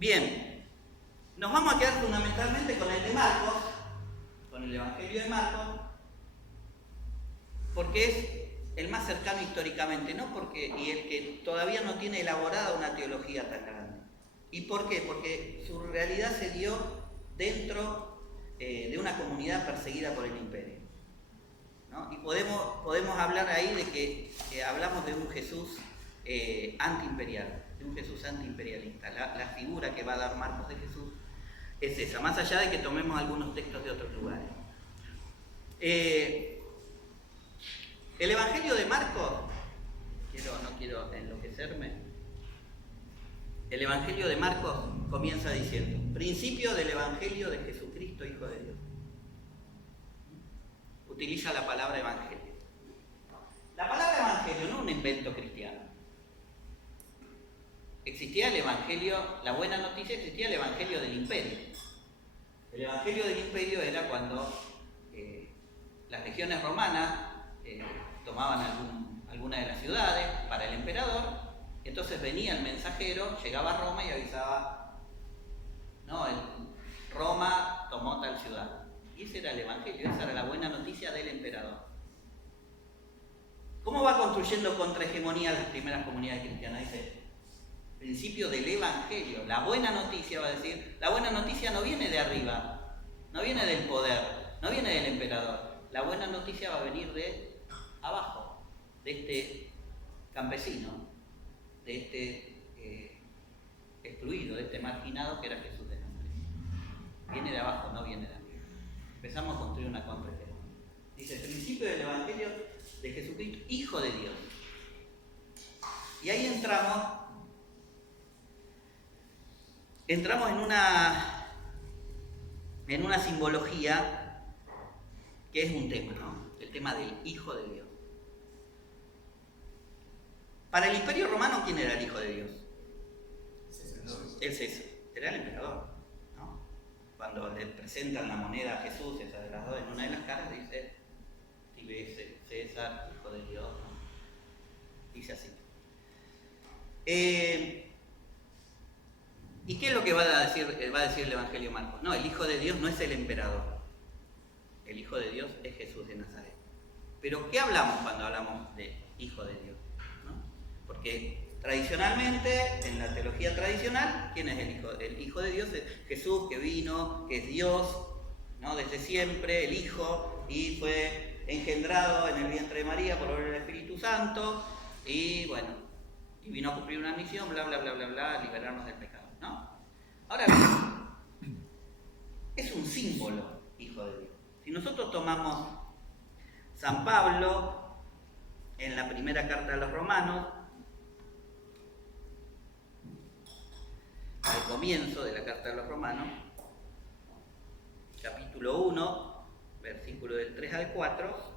Bien, nos vamos a quedar fundamentalmente con el de Marcos, con el Evangelio de Marcos, porque es el más cercano históricamente, ¿no? Y el que todavía no tiene elaborada una teología tan grande. ¿Y por qué? Porque su realidad se dio dentro de una comunidad perseguida por el imperio, ¿no? Y podemos hablar ahí de que hablamos de un Jesús antiimperial, de un Jesús antiimperialista. La figura que va a dar Marcos de Jesús es esa, más allá de que tomemos algunos textos de otros lugares. El Evangelio de Marcos, no quiero enloquecerme, el Evangelio de Marcos comienza diciendo: principio del Evangelio de Jesucristo, Hijo de Dios. Utiliza la palabra Evangelio. La palabra Evangelio no es un invento cristiano. Existía el Evangelio, la buena noticia, existía el Evangelio del Imperio. El Evangelio del Imperio era cuando las legiones romanas tomaban alguna de las ciudades para el emperador, entonces venía el mensajero, llegaba a Roma y avisaba: no, Roma tomó tal ciudad. Y ese era el Evangelio, esa era la buena noticia del emperador. ¿Cómo va construyendo contrahegemonía las primeras comunidades cristianas? Dice: principio del Evangelio. La buena noticia, va a decir, la buena noticia no viene de arriba, no viene del poder, no viene del emperador. La buena noticia va a venir de abajo, de este campesino, de este excluido, de este marginado que era Jesús de Nazaret. Viene de abajo, no viene de arriba. Empezamos a construir una contrahegemonía. Dice: principio del Evangelio de Jesucristo, Hijo de Dios. Y ahí entramos en una simbología que es un tema, ¿no? El tema del Hijo de Dios. Para el Imperio Romano, ¿quién era el Hijo de Dios? El César. Era el emperador, ¿no? Cuando le presentan la moneda a Jesús, esa de las dos, en una de las caras dice: César, Hijo de Dios, ¿no? Dice así. ¿Y qué es lo que va a decir el Evangelio de Marcos? No, el Hijo de Dios no es el emperador. El Hijo de Dios es Jesús de Nazaret. Pero ¿qué hablamos cuando hablamos de Hijo de Dios? ¿No? Porque tradicionalmente, en la teología tradicional, ¿quién es el Hijo de Dios? Es Jesús, que vino, que es Dios, ¿no? Desde siempre, el Hijo, y fue engendrado en el vientre de María por obra del Espíritu Santo, y bueno, y vino a cumplir una misión, bla, bla, bla, bla, bla, liberarnos del pecado, ¿no? Ahora bien, es un símbolo, Hijo de Dios. Si nosotros tomamos San Pablo en la primera carta a los Romanos, al comienzo de la carta a los Romanos, capítulo 1, versículo del 3 al 4,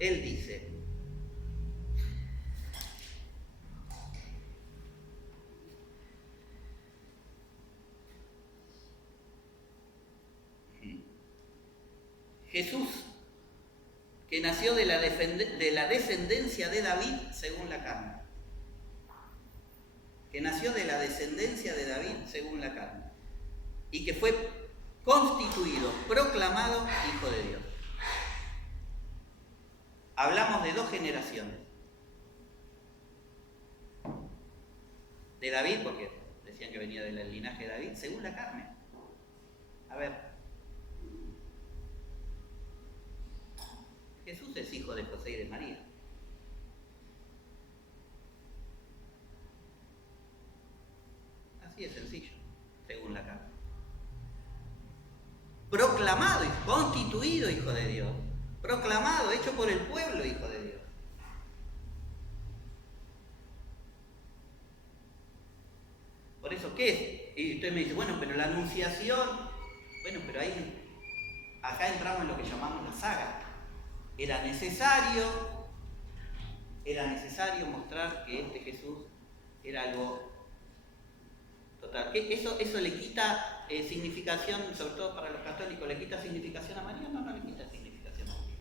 él dice: Jesús, que nació de la descendencia de David según la carne. Que nació de la descendencia de David según la carne. Y que fue constituido, proclamado Hijo de Dios. Hablamos de dos generaciones. De David, porque decían que venía del linaje de David, según la carne. A ver. Jesús es hijo de José y de María. Así de sencillo, según la carne. Proclamado y constituido Hijo de Dios. Proclamado, hecho por el pueblo Hijo de Dios. Por eso, ¿qué es? Y usted me dice: bueno, pero la anunciación, bueno, pero acá entramos en lo que llamamos la saga. Era necesario mostrar que este Jesús era algo total. ¿Eso le quita significación, sobre todo para los católicos, le quita significación a María? No, no le quita significación a María.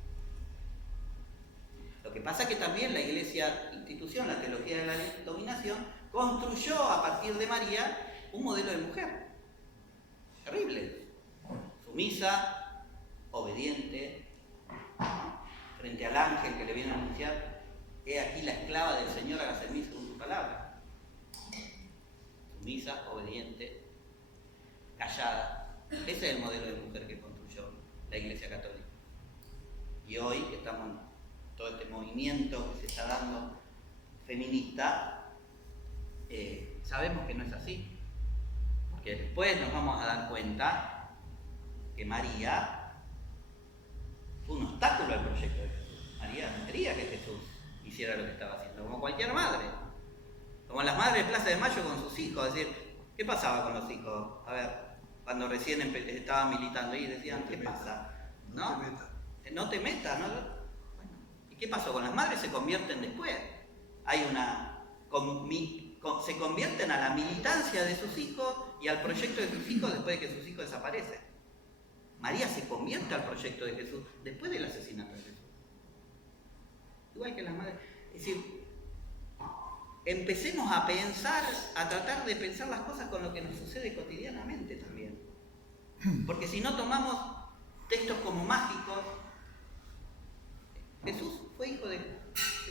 Lo que pasa es que también la Iglesia institución, la teología de la dominación, construyó a partir de María un modelo de mujer. Terrible. Sumisa, obediente, frente al ángel que le viene a anunciar, he aquí la esclava del Señor, hágase en mí según tu palabra. Sumisa, obediente, callada. Ese es el modelo de mujer que construyó la Iglesia Católica. Y hoy, que estamos en todo este movimiento que se está dando feminista, sabemos que no es así. Porque después nos vamos a dar cuenta que María fue un obstáculo al proyecto de Jesús. María no quería que Jesús hiciera lo que estaba haciendo, como cualquier madre. Como las madres de Plaza de Mayo con sus hijos. Es decir, ¿qué pasaba con los hijos? A ver, cuando recién estaban militando y decían, ¿qué pasa? ¿No? No te metas, ¿no? Bueno, ¿y qué pasó? Con las madres se convierten después. Hay se convierten a la militancia de sus hijos y al proyecto de sus hijos después de que sus hijos desaparecen. María se convierte al proyecto de Jesús después del asesinato de Jesús. Igual que las madres. Es decir, empecemos a pensar, a tratar de pensar las cosas con lo que nos sucede cotidianamente también. Porque si no tomamos textos como mágicos, Jesús fue hijo de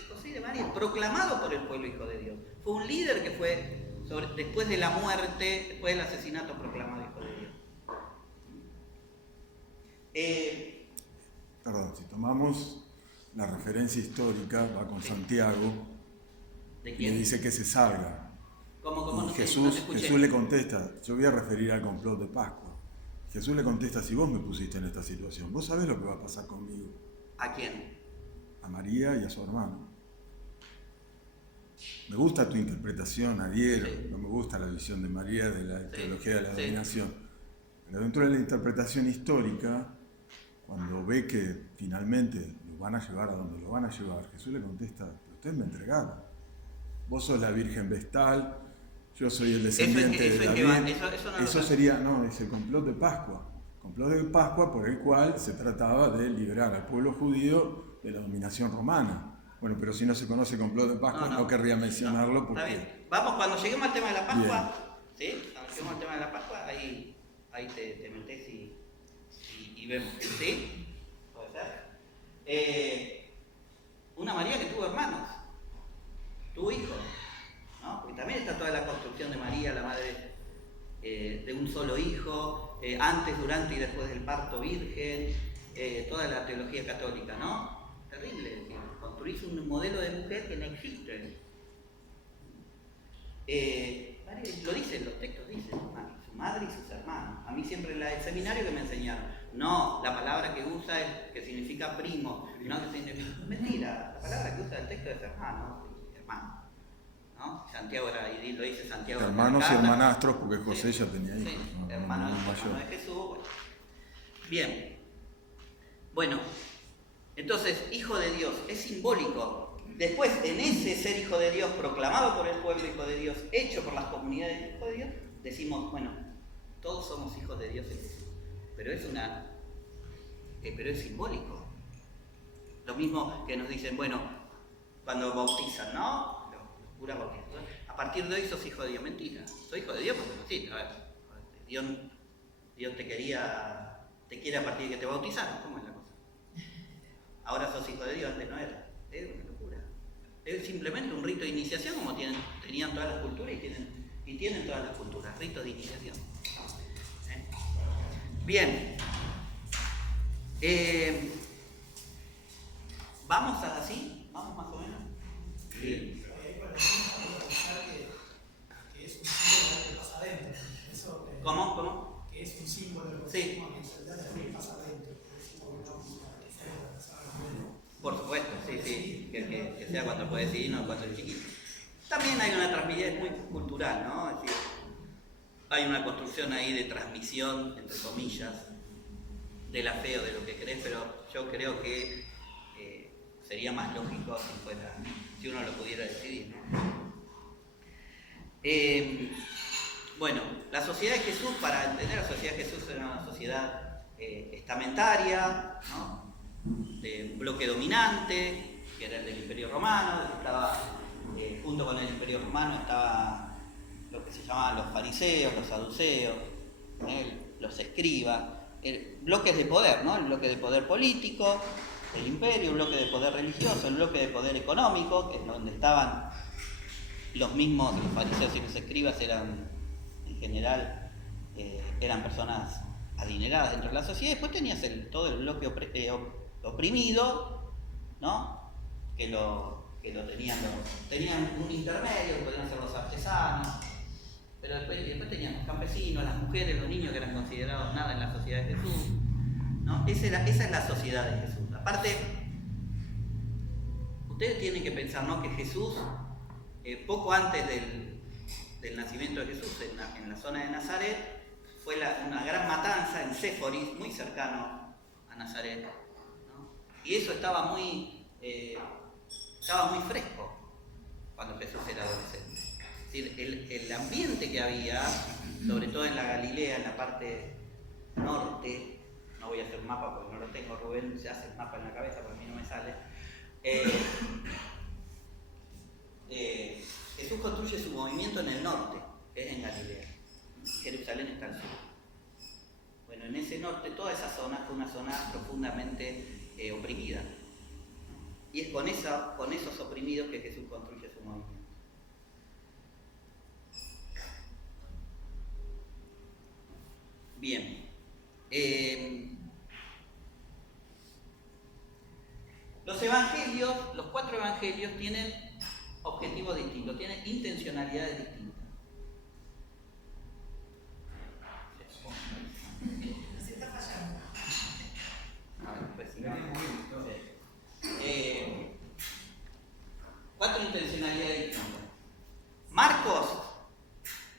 José y de María, proclamado por el pueblo hijo de Dios. Fue un líder que fue, después de la muerte, después del asesinato, proclamado hijo de Dios. Perdón, si tomamos la referencia histórica, va con Santiago, ¿De y quién? le dice que se salga. ¿Cómo Y no Jesús escuché? le contesta, yo voy a referir al complot de Pascua. Jesús le contesta, si vos me pusiste en esta situación, vos sabés lo que va a pasar conmigo. ¿A quién? A María y a su hermano. Me gusta tu interpretación, adhiero, Sí. no me gusta la visión de María de la teología de la Sí. dominación. Pero dentro de la interpretación histórica, cuando ve que finalmente lo van a llevar a donde lo van a llevar, Jesús le contesta, ustedes me entregaron. Vos sos la Virgen Vestal, yo soy el descendiente de David. Eso sería, no, es el complot de Pascua. Complot de Pascua por el cual se trataba de liberar al pueblo judío de la dominación romana. Bueno, pero si no se conoce complot de Pascua, no querría mencionarlo porque... Está bien. Vamos, cuando lleguemos al tema de la Pascua, ¿sí? Cuando lleguemos al tema de la Pascua, ahí te metés y vemos, ¿sí? ¿Puede ser? Una María que tuvo hermanos, tuvo hijos, ¿no? Porque también está toda la construcción de María, la madre de un solo hijo, antes, durante y después del parto virgen, toda la teología católica, ¿no? Terrible, construís un modelo de mujer que no existe. Lo dicen, los textos dicen, su madre y sus hermanos. A mí siempre en el seminario que me enseñaron, no, la palabra que usa es que significa primo, no que significa... Mentira, la palabra que usa el texto es hermano, ¿no? Santiago lo dice Santiago. Hermanos y hermanastros, porque José ya tenía hijos. Sí, ¿no? hermano mayor. de Jesús. Bueno. Bien. Bueno, entonces, hijo de Dios, es simbólico. Después, en ese ser hijo de Dios, proclamado por el pueblo hijo de Dios, hecho por las comunidades hijo de Dios, decimos, bueno, todos somos hijos de Dios en Jesús. Pero es simbólico. Lo mismo que nos dicen, bueno, cuando bautizan, ¿no? Los curas bautizan. A partir de hoy sos hijo de Dios. Mentira. Soy hijo de Dios porque sí, a ver, Dios te quiere a partir de que te bautizaron. ¿Cómo es la cosa? Ahora sos hijo de Dios, antes no era. Es una locura. Es simplemente un rito de iniciación como tenían todas las culturas y tienen todas las culturas, ritos de iniciación. Bien. ¿Vamos así? ¿Vamos más o menos? Sí. ¿Cómo? Que es un símbolo de lo Sí. que pasa adentro. Por supuesto, sí. Que sea cuando puedes ir, no cuando es chiquito. También hay una transmisión, es muy cultural, ¿no? Es decir, hay una construcción ahí de transmisión, entre comillas, de la fe o de lo que crees, pero yo creo que sería más lógico si uno lo pudiera decidir, ¿no? Bueno, la sociedad de Jesús, para entender la sociedad de Jesús, era una sociedad estamentaria, ¿no? De un bloque dominante, que era el del Imperio Romano, que estaba junto con el Imperio Romano estaban lo que se llamaban los fariseos, los saduceos, los escribas, bloques de poder, ¿no? El bloque de poder político, el imperio, el bloque de poder religioso, el bloque de poder económico, que es donde estaban los fariseos y los escribas eran, en general, eran personas adineradas dentro de la sociedad. Después tenías todo el bloque oprimido, ¿no? Que lo tenían un intermedio, que podían ser los artesanos, pero después tenían los campesinos, las mujeres, los niños, que eran considerados nada en la sociedad de Jesús, ¿no? Esa es la sociedad de Jesús. Aparte, ustedes tienen que pensar, ¿no?, que Jesús, poco antes del nacimiento de Jesús, en la zona de Nazaret, fue una gran matanza en Séforis, muy cercano a Nazaret, ¿no? Y eso estaba muy fresco cuando Jesús era adolescente. Es decir, el ambiente que había, sobre todo en la Galilea, en la parte norte, no voy a hacer un mapa porque no lo tengo, Rubén se hace el mapa en la cabeza porque a mí no me sale. Jesús construye su movimiento en el norte, que es en Galilea. Jerusalén está al sur. Bueno, en ese norte, toda esa zona fue una zona profundamente oprimida. Y es con esos oprimidos que Jesús construye su movimiento. Bien. Los evangelios, los 4 evangelios, tienen objetivos distintos, tienen intencionalidades distintas. Se está fallando. A ver, pues, sí. 4 intencionalidades distintas. Marcos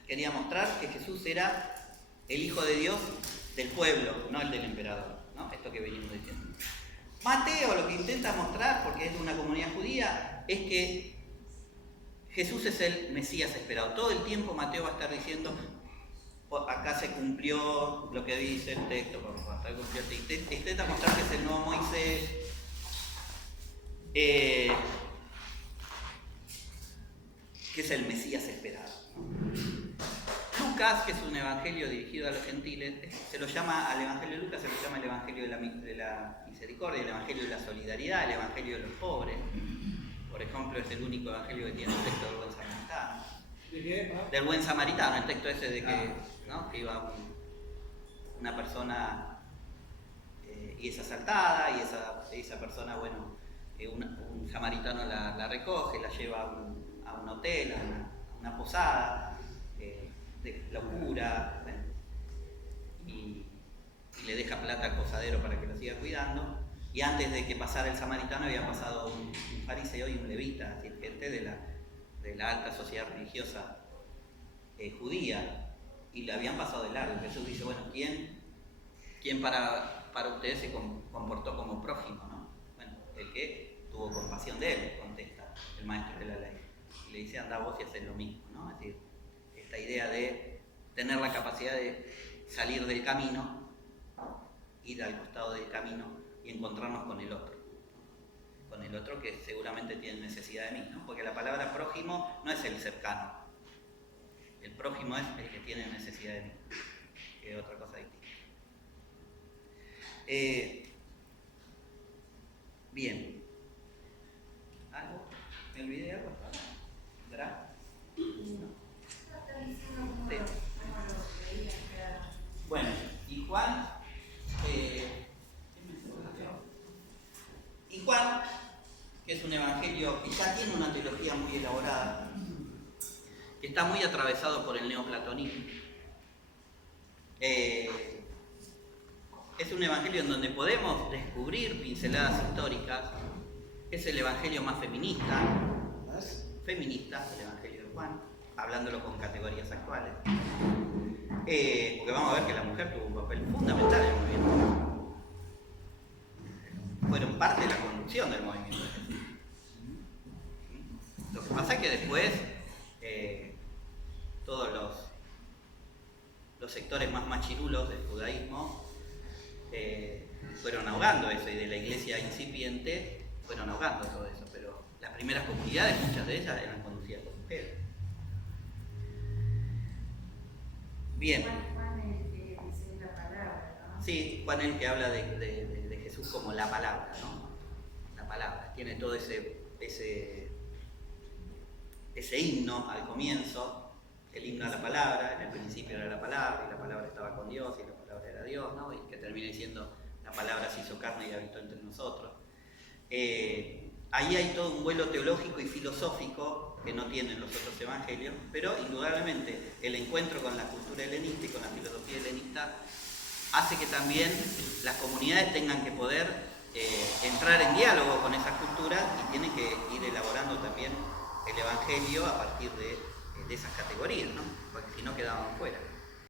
quería mostrar que Jesús era el Hijo de Dios del pueblo, no el del emperador, ¿no? Esto que venimos diciendo. Mateo lo que intenta mostrar, porque es de una comunidad judía, es que Jesús es el Mesías esperado. Todo el tiempo Mateo va a estar diciendo, acá se cumplió lo que dice el texto, acá cumplió el texto. Intenta mostrar que es el nuevo Moisés. Que es el Mesías esperado. Lucas, que es un evangelio dirigido a los gentiles, se lo llama, al evangelio de Lucas se lo llama el evangelio de la misericordia, el evangelio de la solidaridad, el evangelio de los pobres. Por ejemplo, es el único evangelio que tiene el texto del buen samaritano. ¿De qué? Del buen samaritano, el texto ese de que, ¿no?, que iba una persona y es asaltada, y esa persona, bueno, un samaritano la recoge, la lleva a un hotel, a una posada, la cura, y le deja plata al posadero para que lo siga cuidando. Y antes de que pasara el samaritano había pasado un fariseo y un levita, es decir, gente de la alta sociedad religiosa judía, y le habían pasado de largo. Jesús dice, bueno, ¿quién para ustedes se comportó como prójimo, ¿no? Bueno, el que tuvo compasión de él, contesta el maestro de la ley. Y le dice, anda vos y haces lo mismo, ¿no? Es decir, esta idea de tener la capacidad de salir del camino, ir al costado del camino y encontrarnos con el otro que seguramente tiene necesidad de mí, ¿no? Porque la palabra prójimo no es el cercano, el prójimo es el que tiene necesidad de mí, que es otra cosa distinta. Bien, ¿algo? ¿Me olvidé de algo? ¿Verdad? No. Sí. Bueno, y Juan, que es un evangelio que ya tiene una teología muy elaborada, que está muy atravesado por el neoplatonismo. Es un evangelio en donde podemos descubrir pinceladas históricas. Es el evangelio más feminista, el evangelio de Juan, hablándolo con categorías actuales. Porque vamos a ver que la mujer tuvo un papel fundamental en el movimiento. Fueron parte de la conducción del movimiento. Lo que pasa es que después todos los sectores más machirulos del judaísmo fueron ahogando eso, y de la iglesia incipiente fueron ahogando todo eso, pero las primeras comunidades, muchas de ellas eran conducidas por mujeres. Bien. Juan es el que dice la palabra, ¿no? Sí, Juan es el que habla de Jesús como la palabra, ¿no? La palabra. Tiene todo ese himno al comienzo, el himno a la palabra, en el principio era la palabra, y la palabra estaba con Dios, y la palabra era Dios, ¿no? Y que termina diciendo, la palabra se hizo carne y habitó entre nosotros. Ahí hay todo un vuelo teológico y filosófico que no tienen los otros evangelios, pero indudablemente el encuentro con la cultura helenista y con la filosofía helenista hace que también las comunidades tengan que poder entrar en diálogo con esas culturas y tienen que ir elaborando también el evangelio a partir de esas categorías, ¿no? Porque si no quedaban fuera.